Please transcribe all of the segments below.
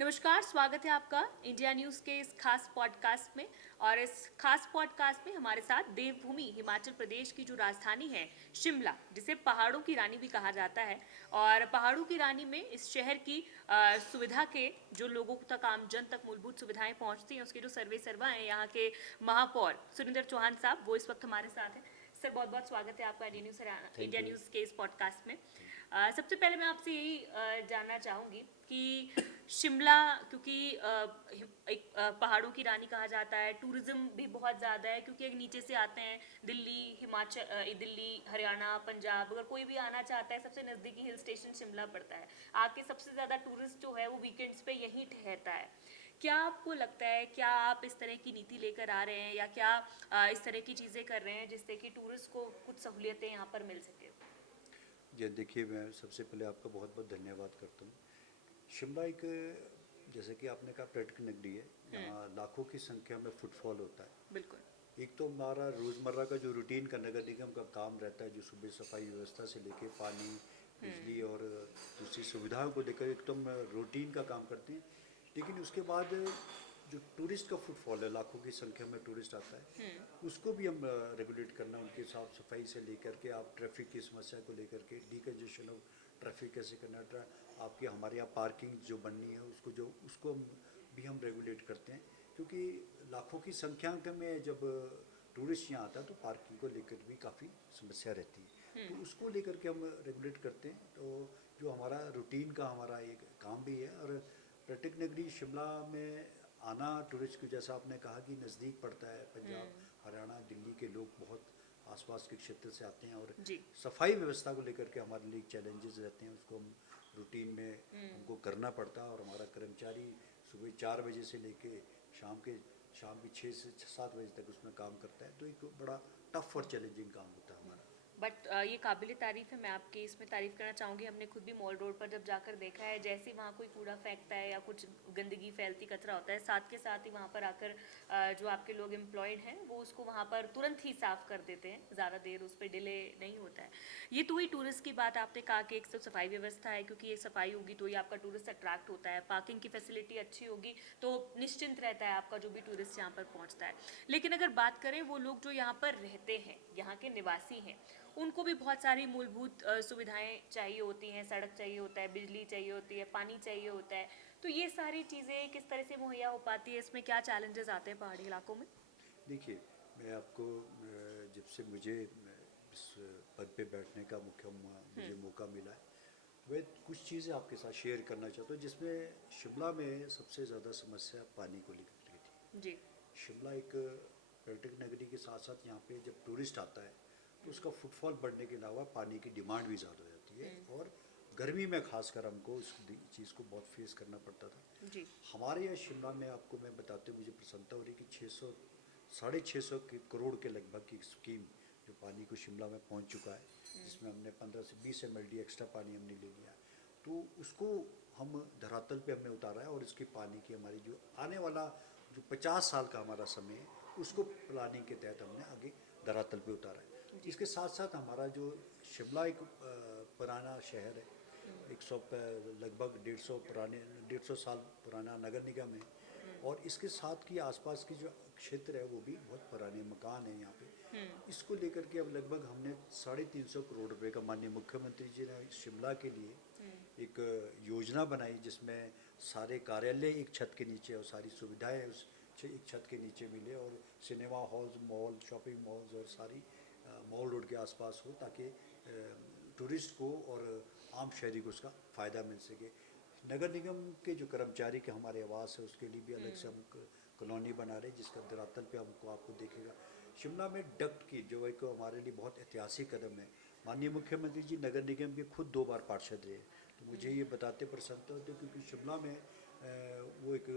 नमस्कार, स्वागत है आपका इंडिया न्यूज़ के इस खास पॉडकास्ट में। और इस खास पॉडकास्ट में हमारे साथ देवभूमि हिमाचल प्रदेश की जो राजधानी है शिमला, जिसे पहाड़ों की रानी भी कहा जाता है। और पहाड़ों की रानी में इस शहर की सुविधा के जो लोगों तक आमजन तक मूलभूत सुविधाएं पहुंचती हैं, उसके जो सर्वे सर्वा हैं, यहाँ के महापौर सुरेंद्र चौहान साहब वो इस वक्त हमारे साथ हैं। सर, बहुत बहुत स्वागत है आपका India news thank India you. News के इस पॉडकास्ट में। थैंक सबसे पहले मैं आपसे यही जानना चाहूँगी कि शिमला, क्योंकि एक पहाड़ों की रानी कहा जाता है, टूरिज्म भी बहुत ज़्यादा है क्योंकि एक नीचे से आते हैं। दिल्ली, हिमाचल, दिल्ली, हरियाणा, पंजाब, अगर कोई भी आना चाहता है, सबसे नज़दीकी हिल स्टेशन शिमला पड़ता है। आके सबसे ज़्यादा टूरिस्ट जो है वो वीकेंड्स पे यहीं ठहरता है। क्या आपको लगता है, क्या आप इस तरह की नीति लेकर आ रहे हैं, या क्या इस तरह की चीज़ें कर रहे हैं जिससे कि टूरिस्ट को कुछ सहूलियतें यहाँ पर मिल सके? जी, देखिए, मैं सबसे पहले आपका बहुत बहुत धन्यवाद करता हूँ। शिमला एक, जैसे कि आपने कहा, पर्यटक नगरी है। हम्म। यहाँ लाखों की संख्या में फुटफॉल होता है। बिल्कुल। एक तो हमारा रोज़मर्रा का जो रूटीन का नगर निगम का काम रहता है, जो सुबह सफाई व्यवस्था से लेके पानी, बिजली हम्म। और दूसरी सुविधाओं को लेकर एकदम रूटीन का काम करते हैं। लेकिन उसके बाद जो टूरिस्ट का फुटफॉल है, लाखों की संख्या में टूरिस्ट आता है, हम्म। उसको भी हम रेगुलेट करना, उनकी साफ़ सफाई से लेकर के आप ट्रैफिक की समस्या को लेकर के डीकंजेशन ऑफ ट्रैफिक कैसे करना, आपकी हमारे यहाँ पार्किंग जो बननी है उसको भी हम रेगुलेट करते हैं। क्योंकि लाखों की संख्या में जब टूरिस्ट यहाँ आता है तो पार्किंग को लेकर भी काफ़ी समस्या रहती है। तो हम्म। उसको लेकर के हम रेगुलेट करते हैं। तो जो हमारा रूटीन का हमारा एक काम भी है। और पर्यटक नगरी शिमला में आना टूरिस्ट को, जैसा आपने कहा कि नज़दीक पड़ता है, पंजाब, हम्म। हरियाणा, दिल्ली के लोग बहुत आसपास के क्षेत्र से आते हैं। और जी। सफाई व्यवस्था को लेकर के हमारे लिए चैलेंजेस रहते हैं, उसको हम रूटीन में हम्म। हमको करना पड़ता है। और हमारा कर्मचारी सुबह 4 बजे से लेके शाम के 6 से 7 बजे तक उसमें काम करता है। तो एक बड़ा टफ और चैलेंजिंग काम होता है हमारा। बट ये काबिल तारीफ़ है, मैं आपकी इसमें तारीफ़ करना चाहूँगी। हमने खुद भी मॉल रोड पर जब जाकर देखा है, जैसे ही वहाँ कोई कूड़ा फेंकता है या कुछ गंदगी फैलती, कचरा होता है, साथ के साथ ही वहाँ पर आकर जो आपके लोग एम्प्लॉयड हैं वो उसको वहाँ पर तुरंत ही साफ़ कर देते हैं। ज़्यादा देर उस पर डिले नहीं होता है। ये तो हुई टूरिस्ट की बात। आपने कहा कि एक तो सफाई व्यवस्था है, क्योंकि ये सफाई होगी तो ही आपका टूरिस्ट अट्रैक्ट होता है। पार्किंग की फैसिलिटी अच्छी होगी तो निश्चिंत रहता है आपका जो भी टूरिस्ट यहाँ पर पहुँचता है। लेकिन अगर बात करें वो लोग जो यहाँ पर रहते हैं, यहाँ के निवासी हैं, उनको भी बहुत सारी मूलभूत सुविधाएं चाहिए होती हैं। सड़क चाहिए होता है, बिजली चाहिए होती है, पानी चाहिए होता है। तो ये सारी चीज़ें किस तरह से मुहैया हो पाती है? इसमें क्या चैलेंजेस आते हैं पहाड़ी इलाकों में? देखिए, मैं आपको जब से मुझे इस पद पे बैठने का मुझे हम्म। मौका मिला है, मैं कुछ चीज़ें आपके साथ शेयर करना चाहता हूँ, जिसमें शिमला में सबसे ज़्यादा समस्या पानी को लेकर के थी। जी। शिमला एक पर्यटक नगरी के साथ साथ यहाँ पे जब टूरिस्ट आता है तो उसका फुटफॉल बढ़ने के अलावा पानी की डिमांड भी ज़्यादा हो जाती है। हम्म। और गर्मी में खासकर हमको इस चीज़ को बहुत फेस करना पड़ता था। जी। हमारे यहाँ शिमला में आपको मैं बताते हुए मुझे प्रसन्नता हो रही कि 600 650 करोड़ के लगभग की स्कीम जो पानी को शिमला में पहुंच चुका है, जिसमें हमने 15 से 20 MLD एक्स्ट्रा पानी हमने ले लिया। तो उसको हम धरातल पे हमने उतारा है। और इसकी पानी की हमारी जो आने वाला जो 50 साल का हमारा समय है, उसको प्लानिंग के तहत हमने आगे धरातल पे उतारा है। जी। इसके साथ साथ हमारा जो शिमला एक पुराना शहर है, एक सौ लगभग 150 साल पुराना नगर निगम है। और इसके साथ की आसपास की जो क्षेत्र है वो भी बहुत पुराने मकान हैं यहाँ पे। हम्म। इसको लेकर के अब लगभग हमने 350 करोड़ रुपए का माननीय मुख्यमंत्री जी ने शिमला के लिए हम्म। एक योजना बनाई, जिसमें सारे कार्यालय एक छत के नीचे और सारी सुविधाएं उस एक छत के नीचे मिले। और cinema halls, mall, shopping malls और सारी मॉल रोड के आसपास हो, ताकि टूरिस्ट को और आम शहरी को उसका फ़ायदा मिल सके। नगर निगम के जो कर्मचारी के हमारे आवास है, उसके लिए भी अलग से हम कॉलोनी बना रहे हैं, जिसका धरातल पे हमको आपको देखेगा। शिमला में डक्ट की जो एक हमारे लिए बहुत ऐतिहासिक कदम है। माननीय मुख्यमंत्री जी नगर निगम के खुद 2 बार पार्षद रहे। तो मुझे ये बताते प्रसन्नता होती है, क्योंकि शिमला में वो एक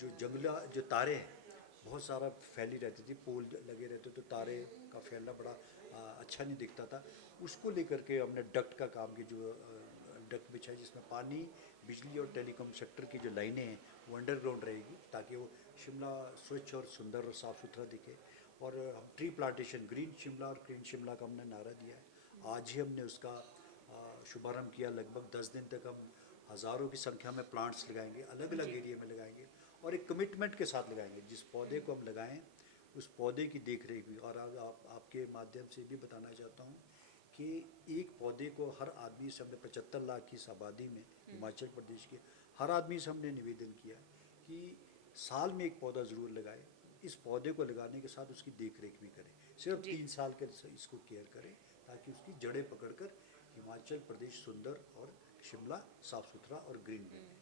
जो जंगला जो तारे हैं बहुत सारा फैली रहती थी, पोल लगे रहते तो तारे का फैलना बड़ा अच्छा नहीं दिखता था। उसको लेकर के हमने डक्ट का काम की जो डक्ट बिछाई, जिसमें पानी, बिजली और टेलीकॉम सेक्टर की जो लाइनें हैं वो अंडरग्राउंड रहेगी, ताकि वो शिमला स्वच्छ और सुंदर और साफ़ सुथरा दिखे। और हम ट्री प्लांटेशन, ग्रीन शिमला और क्लीन शिमला का हमने नारा दिया है। आज ही हमने उसका शुभारंभ किया। लगभग 10 दिन तक हम हज़ारों की संख्या में प्लांट्स लगाएंगे, अलग अलग एरिया में लगाएंगे और एक कमिटमेंट के साथ लगाएंगे। जिस पौधे को हम लगाएं उस पौधे की देख रेख भी। और आज आपके माध्यम से भी बताना चाहता हूँ कि एक पौधे को हर आदमी से, हमने 75 लाख की इस आबादी में हिमाचल प्रदेश के हर आदमी से हमने निवेदन किया कि साल में एक पौधा ज़रूर लगाए। इस पौधे को लगाने के साथ उसकी देख रेख भी करें, सिर्फ जी। 3 साल के इसको केयर करें ताकि उसकी जड़ें पकड़कर हिमाचल प्रदेश सुंदर और शिमला साफ़ सुथरा और ग्रीन बने।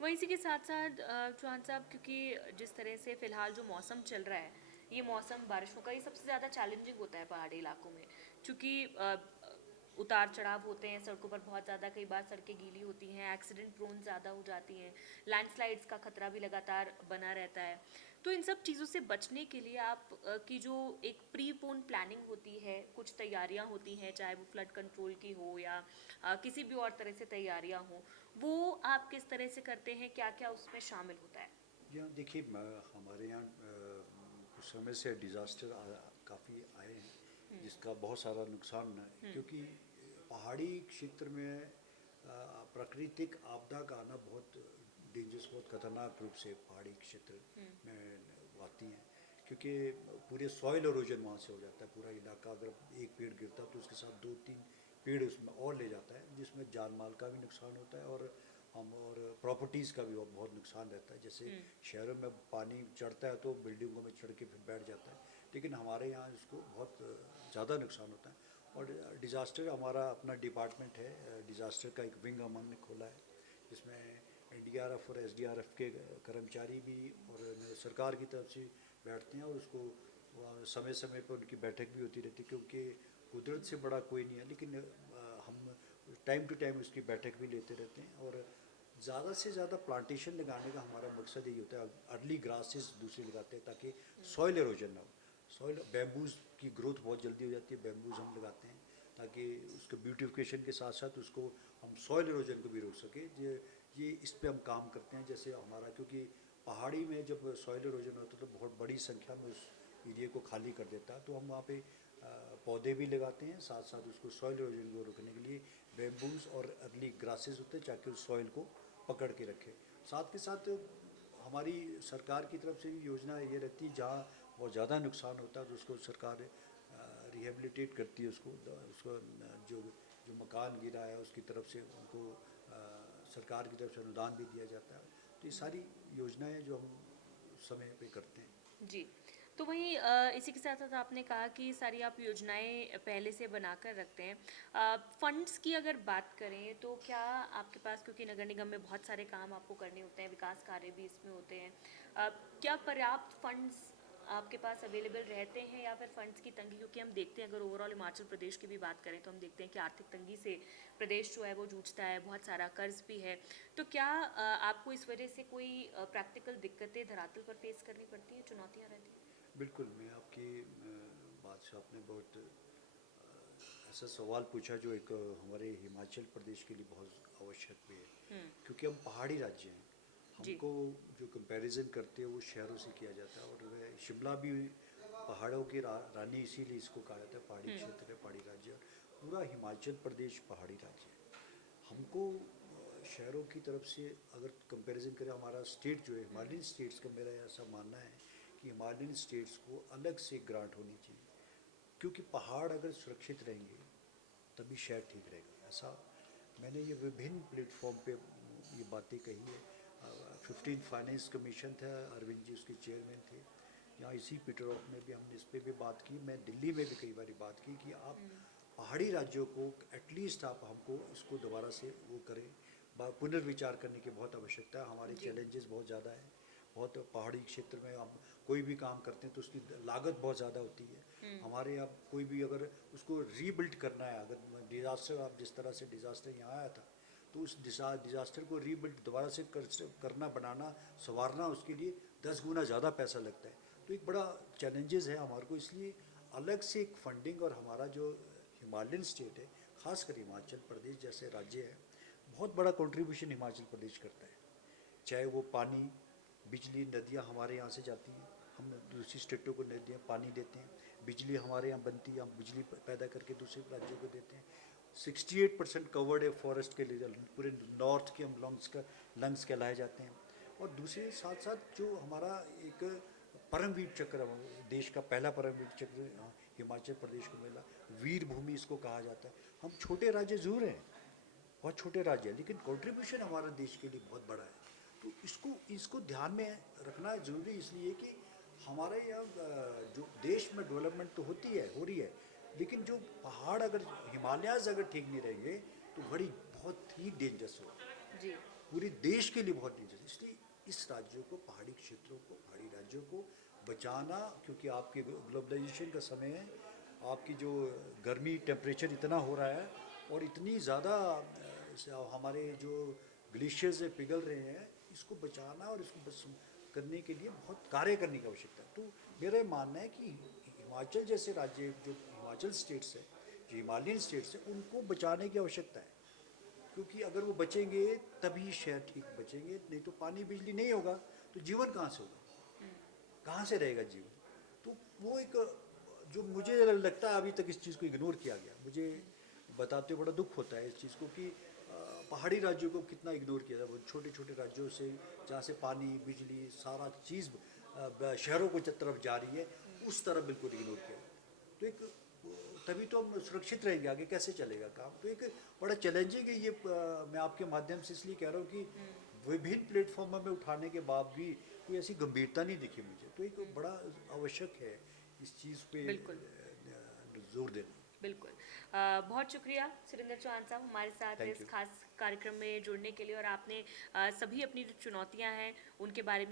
वहीं इसी के साथ-साथ चौहान साहब, क्योंकि जिस तरह से फ़िलहाल जो मौसम चल रहा है, ये मौसम बारिशों का, ये सबसे ज़्यादा चैलेंजिंग होता है पहाड़ी इलाकों में। चूँकि उतार-चढ़ाव होते हैं सड़कों पर बहुत ज़्यादा, कई बार सड़कें गीली होती हैं, एक्सीडेंट प्रोन ज़्यादा हो जाती हैं, लैंडस्लाइड्स का खतरा भी लगातार बना रहता है। तो इन सब चीज़ों से बचने के लिए आप की जो एक प्रीपोन प्लानिंग होती है, कुछ तैयारियाँ होती हैं, चाहे वो फ्लड कंट्रोल की हो या किसी भी और तरह से तैयारियाँ हों, वो आप किस तरह से करते हैं? क्या-क्या उसमें शामिल होता है? यहाँ देखिए, हमारे यहाँ कुछ समय से डिज़ास्टर काफ़ी आए हैं जिसका बहुत सारा नुकसान है, क्योंकि पहाड़ी क्षेत्र में प्राकृतिक आपदा का आना बहुत डेंजरस, बहुत खतरनाक रूप से पहाड़ी क्षेत्र में आती हैं। क्योंकि पूरे सॉइल एरोजन वहाँ से हो जाता है। पूरा इलाका, अगर एक पेड़ गिरता है तो उसके साथ 2-3 पेड़ उसमें और ले जाता है, जिसमें जान माल का भी नुकसान होता है और प्रॉपर्टीज़ का भी बहुत नुकसान रहता है। जैसे शहरों में पानी चढ़ता है तो बिल्डिंगों में चढ़ के फिर बैठ जाता है, लेकिन हमारे यहाँ इसको बहुत ज़्यादा नुकसान होता है। और डिज़ास्टर, हमारा अपना डिपार्टमेंट है, डिज़ास्टर का एक विंग हमने खोला है जिसमें एनडीआरएफ और एसडीआरएफ के कर्मचारी भी और सरकार की तरफ से बैठते हैं और उसको समय समय पर उनकी बैठक भी होती रहती है। क्योंकि कुदरत से बड़ा कोई नहीं है, लेकिन हम टाइम टू टाइम उसकी बैठक भी लेते रहते हैं। और ज़्यादा से ज़्यादा प्लांटेशन लगाने का हमारा मकसद यही होता है। अर्ली ग्रासेस दूसरे लगाते हैं ताकि सॉइल एरोजन ना हो। सॉइल, बैम्बूज की ग्रोथ बहुत जल्दी हो जाती है, बैम्बूज हम लगाते हैं ताकि उसको ब्यूटिफिकेशन के साथ साथ उसको हम सॉइल एरोजन को भी रोक सके। ये इस पे हम काम करते हैं। जैसे हमारा, क्योंकि पहाड़ी में जब सॉइल एरोजन होता है तो बहुत बड़ी संख्या में उस एरिया को खाली कर देता है, तो हम वहाँ पे पौधे भी लगाते हैं, साथ साथ उसको सॉइल एरोजन को रोकने के लिए बैम्बूज और अर्ली ग्रासेस होते हैं ताकि उस सॉइल को पकड़ के रखे। साथ के साथ हमारी सरकार की तरफ से भी योजना ये रहती है, जहाँ बहुत ज़्यादा नुकसान होता है तो उसको सरकार रिहेबिलिटेट करती है। उसको जो जो मकान गिरा है उसकी तरफ से उनको सरकार की तरफ से अनुदान भी दिया जाता है। तो ये सारी योजनाएं जो हम समय पे करते हैं। जी। तो वहीं इसी के साथ-साथ आपने कहा कि सारी आप योजनाएँ पहले से बनाकर रखते हैं। फंड्स की अगर बात करें तो क्या आपके पास, क्योंकि नगर निगम में बहुत सारे काम आपको करने होते हैं, विकास कार्य भी इसमें होते हैं। क्या पर्याप्त फंड्स आपके पास अवेलेबल रहते हैं या फिर फंड्स की तंगी? क्योंकि हम देखते हैं, अगर ओवरऑल हिमाचल प्रदेश की भी बात करें तो हम देखते हैं कि आर्थिक तंगी से प्रदेश जो है वो जूझता है, बहुत सारा कर्ज भी है। तो क्या आपको इस वजह से कोई प्रैक्टिकल दिक्कतें धरातल पर फेस करनी पड़ती हैं, चुनौतियाँ रहती हैं? बिल्कुल, मैं आपकी बात से, आपने बहुत ऐसा सवाल पूछा जो एक हमारे हिमाचल प्रदेश के लिए बहुत आवश्यक भी है। क्योंकि हम पहाड़ी राज्य हैं, जी। हमको जो कंपैरिजन करते हैं वो शहरों से किया जाता है। और वह शिमला भी पहाड़ों की रानी इसीलिए इसको कहा जाता है, पहाड़ी क्षेत्र है, पहाड़ी राज्य। और पूरा हिमाचल प्रदेश पहाड़ी राज्य है। हमको शहरों की तरफ से अगर कंपैरिजन करें, हमारा स्टेट जो है, हिमालयन स्टेट्स का, मेरा ऐसा मानना है कि हिमालयन स्टेट्स को अलग से ग्रांट होनी चाहिए। क्योंकि पहाड़ अगर सुरक्षित रहेंगे तभी शहर ठीक रहेगा। ऐसा मैंने ये विभिन्न प्लेटफॉर्म पे ये बातें कही है। 15 फाइनेंस कमीशन था, अरविंद जी उसके चेयरमैन थे। यहाँ इसी पीटर ऑफ में भी हमने इस पर भी बात की। मैं दिल्ली में भी कई बार बात की कि आप पहाड़ी राज्यों को एटलीस्ट आप हमको इसको दोबारा से वो करें, पुनर्विचार करने की बहुत आवश्यकता है। हमारे जी। चैलेंजेस बहुत ज़्यादा हैं। बहुत पहाड़ी क्षेत्र में हम कोई भी काम करते हैं तो उसकी लागत बहुत ज़्यादा होती है। हमारे यहाँ कोई भी अगर उसको रीबिल्ड करना है, अगर डिज़ास्टर, आप जिस तरह से डिज़ास्टर यहाँ आया था, तो उस डिज़ास्टर को रीबिल्ड दोबारा से करना, बनाना, संवारना, उसके लिए 10 गुना ज़्यादा पैसा लगता है। तो एक बड़ा चैलेंजेस है हमारे को। इसलिए अलग से एक फंडिंग, और हमारा जो हिमालयन स्टेट है, खासकर हिमाचल प्रदेश जैसे राज्य है, बहुत बड़ा कंट्रीब्यूशन हिमाचल प्रदेश करता है। चाहे वो पानी, बिजली, नदियाँ हमारे यहाँ से जाती हैं, हम दूसरी स्टेटों को नदियाँ पानी देते हैं। बिजली हमारे यहाँ बनती है, हम बिजली पैदा करके दूसरे राज्यों को देते हैं। 68% कवर्ड है फॉरेस्ट के लिए, पूरे नॉर्थ के हम लंग्स कहलाए जाते हैं। और दूसरे साथ साथ जो हमारा एक परमवीर चक्र, देश का पहला परमवीर चक्र हिमाचल प्रदेश को मिला, वीर भूमि इसको कहा जाता है। हम छोटे राज्य जरूर हैं, बहुत छोटे राज्य हैं, लेकिन कंट्रीब्यूशन हमारा देश के लिए बहुत बड़ा है। तो इसको ध्यान में रखना जरूरी, इसलिए कि हमारे यहाँ जो देश में डेवलपमेंट तो हो रही है, लेकिन जो पहाड़ अगर हिमालयाज अगर ठीक नहीं रहेंगे तो बहुत ही डेंजरस होगा, जी पूरे देश के लिए बहुत डेंजरस। इसलिए इस राज्यों को, पहाड़ी क्षेत्रों को, पहाड़ी राज्यों को बचाना, क्योंकि आपके ग्लोबलाइजेशन का समय है, आपकी जो गर्मी टेम्परेचर इतना हो रहा है और इतनी ज़्यादा हमारे जो ग्लेशियर्स पिघल रहे हैं, इसको बचाना और इसको बस करने के लिए बहुत कार्य करने की आवश्यकता है। तो मेरा मानना है कि हिमाचल जैसे राज्य, जो हिमाचल स्टेट्स है, जो हिमालयन स्टेट्स हैं, उनको बचाने की आवश्यकता है, क्योंकि अगर वो बचेंगे तभी शहर ठीक बचेंगे, नहीं तो पानी बिजली नहीं होगा तो जीवन कहाँ से होगा, कहाँ से रहेगा जीवन। तो वो एक जो मुझे लगता है अभी तक इस चीज़ को इग्नोर किया गया, मुझे बताते हुए बड़ा दुख होता है इस चीज़ को कि पहाड़ी राज्यों को कितना इग्नोर किया जाए। वो छोटे छोटे राज्यों से जहाँ से पानी बिजली सारा चीज़ शहरों को जिस तरफ जा रही है, उस तरफ बिल्कुल इग्नोर किया। तो एक तभी तो हम सुरक्षित रहेंगे, आगे कैसे चलेगा काम। तो एक बड़ा चैलेंजिंग है ये, मैं आपके माध्यम से इसलिए कह रहा हूँ कि विभिन्न प्लेटफॉर्म में उठाने के बाद भी कोई ऐसी गंभीरता नहीं दिखी मुझे। तो एक बड़ा आवश्यक है इस चीज़ पे बिल्कुल जोर देना। बिल्कुल। बहुत शुक्रिया सुरेंद्र चौहान साहब हमारे साथ थैंक इस यू। खास कार्यक्रम में जुड़ने के लिए, और आपने सभी अपनी जो चुनौतियां हैं उनके बारे में